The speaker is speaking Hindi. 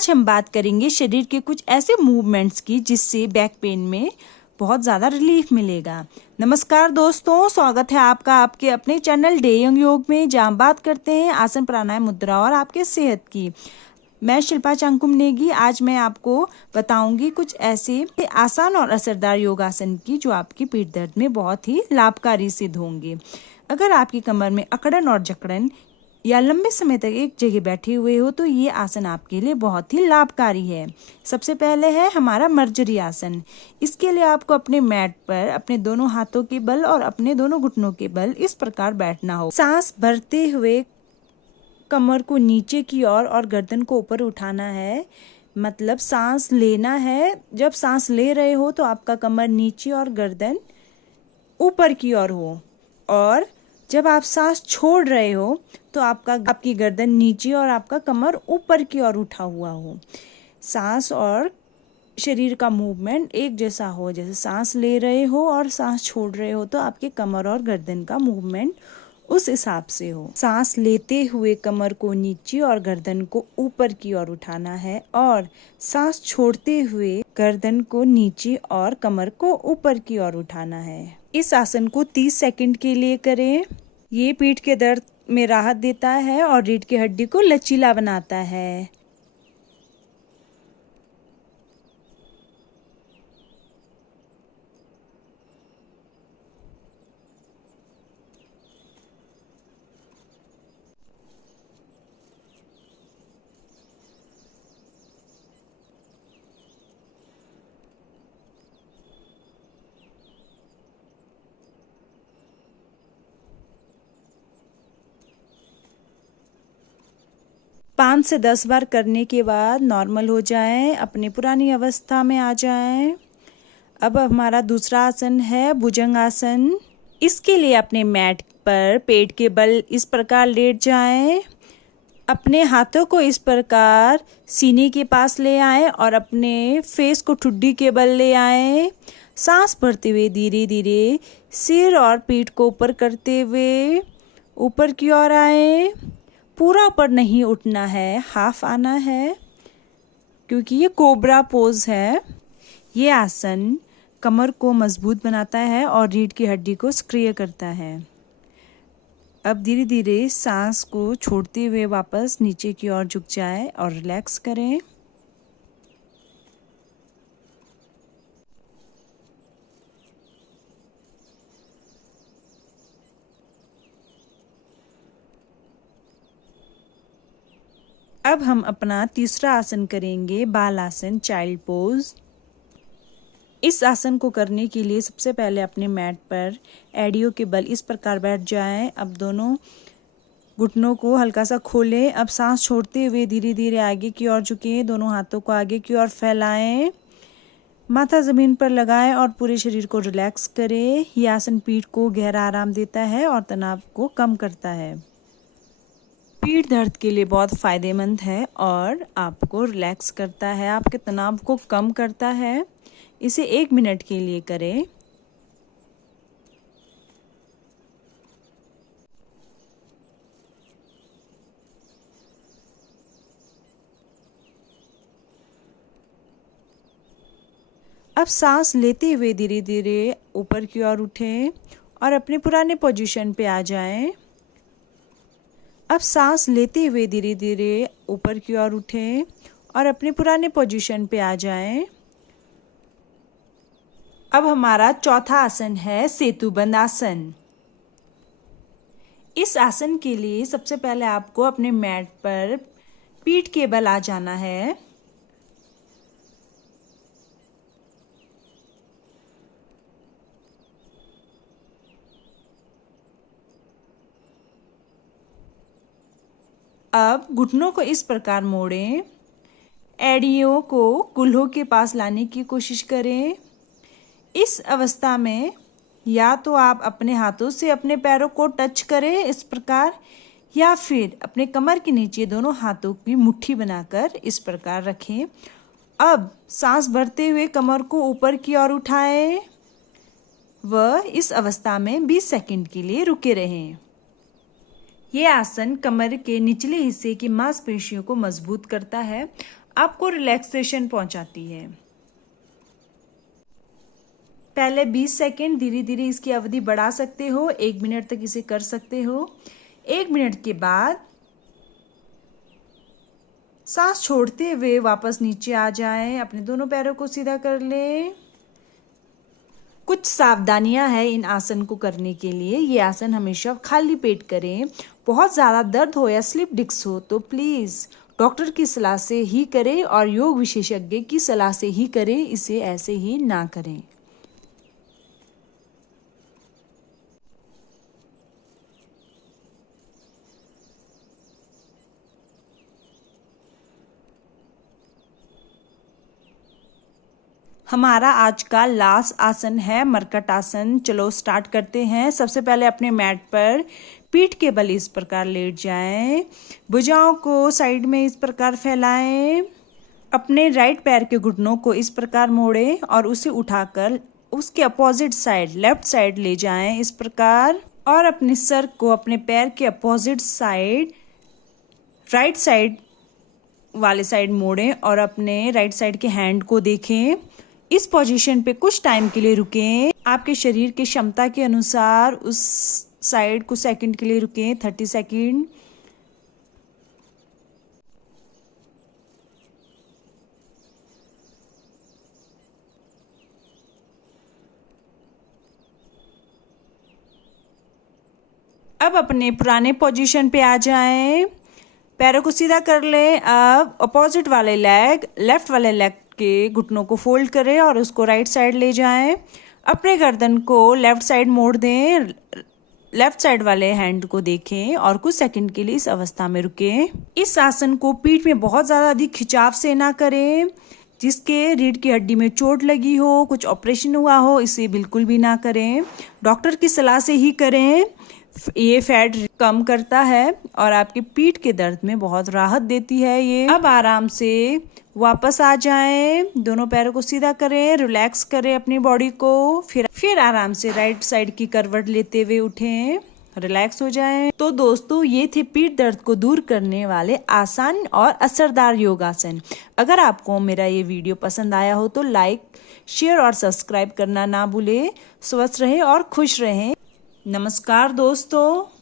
आज हम बात करेंगे शरीर के कुछ ऐसे मूवमेंट्स की जिससे बैक पेन में बहुत ज़्यादा रिलीफ मिलेगा। नमस्कार दोस्तों, स्वागत है आपका आपके अपने चैनल डे यंग योग में, जहाँ बात करते हैं आसन प्राणायाम मुद्रा और आपके सेहत की। मैं शिल्पा चांकुम नेगी। आज मैं आपको बताऊंगी कुछ ऐसे आसान और असरदार योगासन की जो आपकी पीठ दर्द में बहुत ही लाभकारी सिद्ध होंगे। अगर आपकी कमर में अकड़न और जकड़न या लंबे समय तक एक जगह बैठे हुए हो तो ये आसन आपके लिए बहुत ही लाभकारी है। सबसे पहले है हमारा मर्जरी आसन। इसके लिए आपको अपने मैट पर अपने दोनों हाथों के बल और अपने दोनों घुटनों के बल इस प्रकार बैठना हो। सांस भरते हुए कमर को नीचे की ओर और गर्दन को ऊपर उठाना है, मतलब सांस लेना है। जब सांस ले रहे हो तो आपका कमर नीचे और गर्दन ऊपर की ओर हो, और जब आप सांस छोड़ रहे हो तो आपकी गर्दन नीचे और आपका कमर ऊपर की ओर उठा हुआ हो। सांस और शरीर का मूवमेंट एक जैसा हो, जैसे सांस ले रहे हो और सांस छोड़ रहे हो तो आपके कमर और गर्दन का मूवमेंट उस हिसाब से हो। सांस लेते हुए कमर को नीचे और गर्दन को ऊपर की ओर उठाना है, और सांस छोड़ते हुए गर्दन को नीचे और कमर को ऊपर की ओर उठाना है। इस आसन को 30 सेकंड के लिए करें। ये पीठ के दर्द में राहत देता है और रीढ़ की हड्डी को लचीला बनाता है। पाँच से 10 बार करने के बाद नॉर्मल हो जाएं, अपनी पुरानी अवस्था में आ जाएं। अब हमारा दूसरा आसन है भुजंग आसन। इसके लिए अपने मैट पर पेट के बल इस प्रकार लेट जाएं, अपने हाथों को इस प्रकार सीने के पास ले आएं और अपने फेस को ठुड्डी के बल ले आएं। सांस भरते हुए धीरे धीरे सिर और पीठ को ऊपर करते हुए ऊपर की ओर आएं। पूरा ऊपर नहीं उठना है, हाफ आना है, क्योंकि ये कोबरा पोज है। ये आसन कमर को मजबूत बनाता है और रीढ़ की हड्डी को सक्रिय करता है। अब धीरे धीरे सांस को छोड़ते हुए वापस नीचे की ओर झुक जाए और रिलैक्स करें। अब हम अपना तीसरा आसन करेंगे, बाल आसन, चाइल्ड पोज। इस आसन को करने के लिए सबसे पहले अपने मैट पर एड़ियों के बल इस प्रकार बैठ जाएं। अब दोनों घुटनों को हल्का सा खोलें। अब सांस छोड़ते हुए धीरे धीरे आगे की ओर झुकें, दोनों हाथों को आगे की ओर फैलाएं, माथा जमीन पर लगाएं और पूरे शरीर को रिलैक्स करें। यह आसन पीठ को गहरा आराम देता है और तनाव को कम करता है। पीठ दर्द के लिए बहुत फायदेमंद है और आपको रिलैक्स करता है, आपके तनाव को कम करता है। इसे 1 मिनट के लिए करें। अब सांस लेते हुए धीरे धीरे ऊपर की ओर उठें और अपने पुराने पोजीशन पे आ जाएं। अब सांस लेते हुए धीरे धीरे ऊपर की ओर उठें और अपने पुराने पोजीशन पे आ जाएं। अब हमारा चौथा आसन है सेतुबंद आसन। इस आसन के लिए सबसे पहले आपको अपने मैट पर पीठ के बल आ जाना है। अब घुटनों को इस प्रकार मोड़ें, एड़ियों को कूल्हों के पास लाने की कोशिश करें। इस अवस्था में या तो आप अपने हाथों से अपने पैरों को टच करें इस प्रकार, या फिर अपने कमर के नीचे दोनों हाथों की मुट्ठी बनाकर इस प्रकार रखें। अब सांस भरते हुए कमर को ऊपर की ओर उठाएं व इस अवस्था में 20 सेकंड के लिए रुके रहें। ये आसन कमर के निचले हिस्से की मांसपेशियों को मजबूत करता है आपको रिलैक्सेशन पहुंचाती है। पहले 20 सेकेंड, धीरे धीरे इसकी अवधि बढ़ा सकते हो, 1 मिनट तक इसे कर सकते हो। 1 मिनट के बाद सांस छोड़ते हुए वापस नीचे आ जाएं, अपने दोनों पैरों को सीधा कर लें। कुछ सावधानियां हैं इन आसन को करने के लिए। ये आसन हमेशा खाली पेट करें। बहुत ज़्यादा दर्द हो या स्लिप डिस्क हो तो प्लीज़ डॉक्टर की सलाह से ही करें और योग विशेषज्ञ की सलाह से ही करें, इसे ऐसे ही ना करें। हमारा आज का लास्ट आसन है मरकट आसन। चलो स्टार्ट करते हैं। सबसे पहले अपने मैट पर पीठ के बल इस प्रकार लेट जाएं, भुजाओं को साइड में इस प्रकार फैलाएं, अपने राइट पैर के घुटनों को इस प्रकार मोड़ें और उसे उठाकर उसके अपोजिट साइड लेफ्ट साइड ले जाएं इस प्रकार, और अपने सर को अपने पैर के अपोजिट साइड राइट साइड वाले साइड मोड़ें और अपने राइट साइड के हैंड को देखें। इस पोजीशन पे कुछ टाइम के लिए रुकें। आपके शरीर की क्षमता के अनुसार उस साइड कुछ सेकंड के लिए रुकें, 30 सेकंड। अब अपने पुराने पोजीशन पे आ जाएं, पैरों को सीधा कर लें। अब अपोजिट वाले लेग, लेफ्ट वाले लेग के घुटनों को फोल्ड करें और उसको राइट साइड ले जाएं। अपने गर्दन को लेफ्ट साइड मोड़ दें, लेफ्ट साइड वाले हैंड को देखें और कुछ सेकंड के लिए इस अवस्था में रुकें। इस आसन को पीठ में बहुत ज़्यादा अधिक खिंचाव से ना करें। जिसके रीढ़ की हड्डी में चोट लगी हो, कुछ ऑपरेशन हुआ हो, इसे बिल्कुल भी ना करें। डॉक्टर की सलाह से ही करें। ये फैट कम करता है और आपकी पीठ के दर्द में बहुत राहत देती है ये। अब आराम से वापस आ जाएं, दोनों पैरों को सीधा करें, रिलैक्स करें अपनी बॉडी को। फिर आराम से राइट साइड की करवट लेते हुए उठें, रिलैक्स हो जाएं। तो दोस्तों, ये थे पीठ दर्द को दूर करने वाले आसान और असरदार योगासन। अगर आपको मेरा ये वीडियो पसंद आया हो तो लाइक, शेयर और सब्सक्राइब करना ना भूलें। स्वस्थ रहें और खुश रहें। नमस्कार दोस्तों।